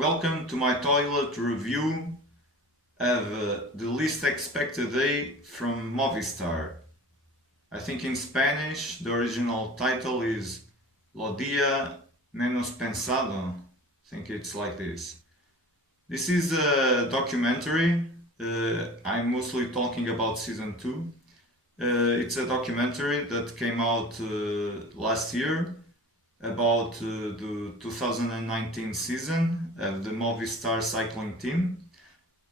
welcome to my toilet review of the least expected day from Movistar. I think in Spanish the original title is Lo Dia Menos Pensado. I think it's like this. This is a documentary. I'm mostly talking about season 2. It's a documentary that came out last year about the 2019 season of the Movistar cycling team,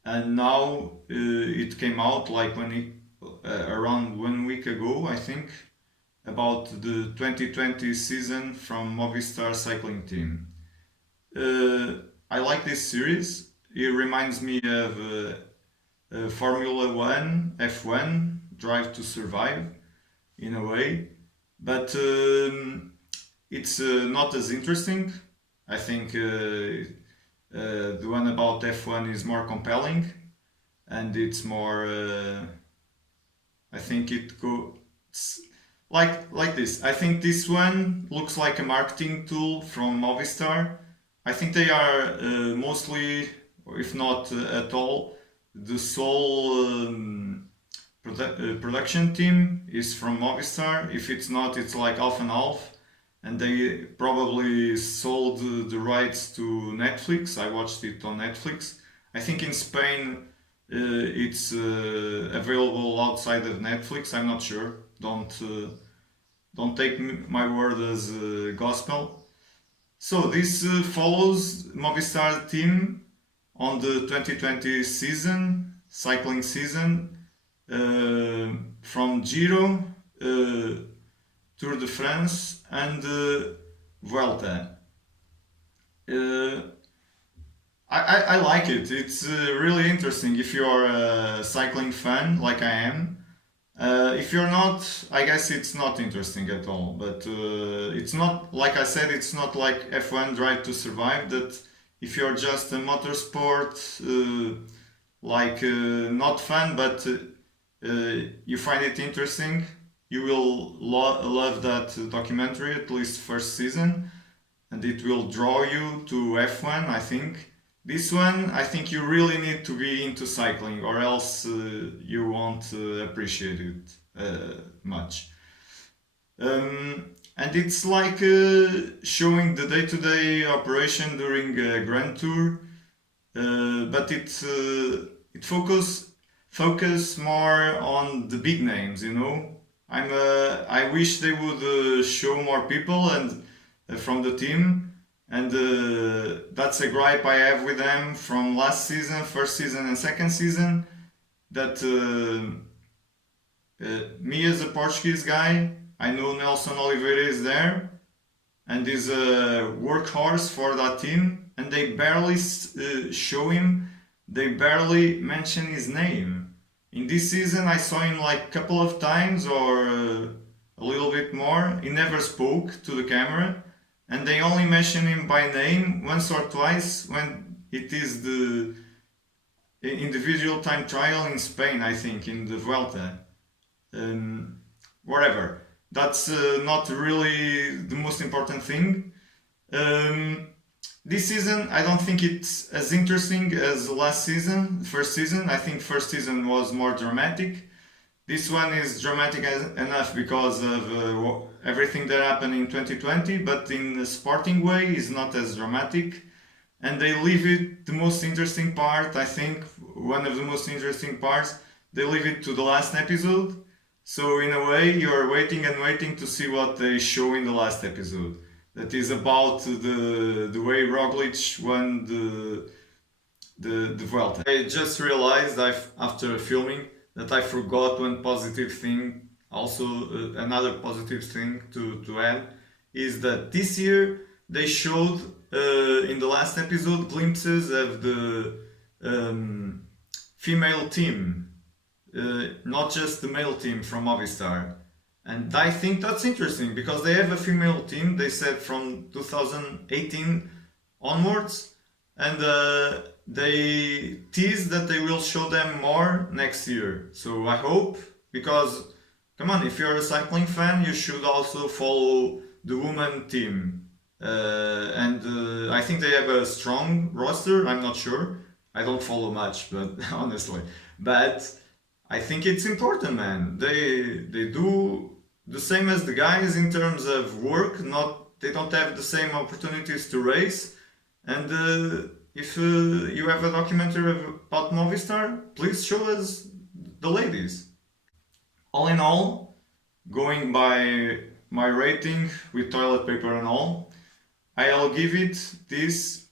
and now it came out like around 1 week ago, I think, about the 2020 season from Movistar cycling team. I like this series. It reminds me of Formula One, F1, Drive to Survive, in a way, but it's not as interesting. I think the one about F1 is more compelling, and it's more. I think it goes like this. I think this one looks like a marketing tool from Movistar. I think they are mostly, if not at all, the sole production team is from Movistar. If it's not, it's like half and half, and they probably sold the rights to Netflix. I watched it on Netflix. I think in Spain it's available outside of Netflix. I'm not sure. Don't take my word as gospel. So this follows Movistar team on the 2020 season, cycling season, from Giro, Tour de France, and Vuelta. Uh, I like it. It's really interesting if you're a cycling fan like I am. If you're not, I guess it's not interesting at all. But it's not, like I said, it's not like F1 Drive to Survive, that if you're just a motorsport, not fan, but you find it interesting, you will love that documentary, at least first season, and it will draw you to F1, I think. This one, I think you really need to be into cycling, or else you won't appreciate it much. And it's like showing the day-to-day operation during a Grand Tour, but it focus more on the big names. I wish they would show more people and from the team, and that's a gripe I have with them from last season, first season and second season. That me as a Portuguese guy, I know Nelson Oliveira is there and is a workhorse for that team, and they barely show him. They barely mention his name. In this season, I saw him like a couple of times or a little bit more. He never spoke to the camera, and they only mention him by name once or twice when it is the individual time trial in Spain, I think, in the Vuelta. Whatever. That's not really the most important thing. This season, I don't think it's as interesting as last season, first season. I think first season was more dramatic. This one is dramatic enough because of everything that happened in 2020, but in a sporting way is not as dramatic. And they leave it, the most interesting part, I think, one of the most interesting parts, they leave it to the last episode. So in a way, you're waiting and waiting to see what they show in the last episode. That is about the way Roglic won the Vuelta. I just realized after filming that I forgot one positive thing. Also, another positive thing to add is that this year they showed in the last episode glimpses of the female team, not just the male team from Movistar. And I think that's interesting because they have a female team, they said from 2018 onwards, and they tease that they will show them more next year. So I hope, because come on, if you're a cycling fan, you should also follow the woman team. And I think they have a strong roster. I'm not sure. I don't follow much, but honestly, but I think it's important, man. They do the same as the guys in terms of work. Not they don't have the same opportunities to race. And if you have a documentary about Movistar, please show us the ladies. All in all, going by my rating with toilet paper and all, I'll give it this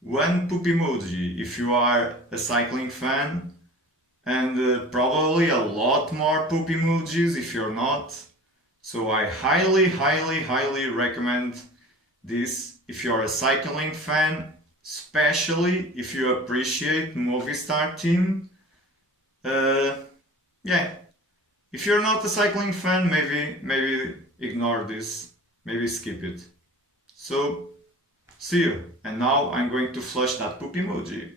one poop emoji if you are a cycling fan, and probably a lot more poop emojis if you're not. So I highly, highly, highly recommend this if you're a cycling fan, especially if you appreciate Movistar Team. Uh, yeah, if you're not a cycling fan, maybe ignore this, maybe skip it. So see you. And now I'm going to flush that poop emoji.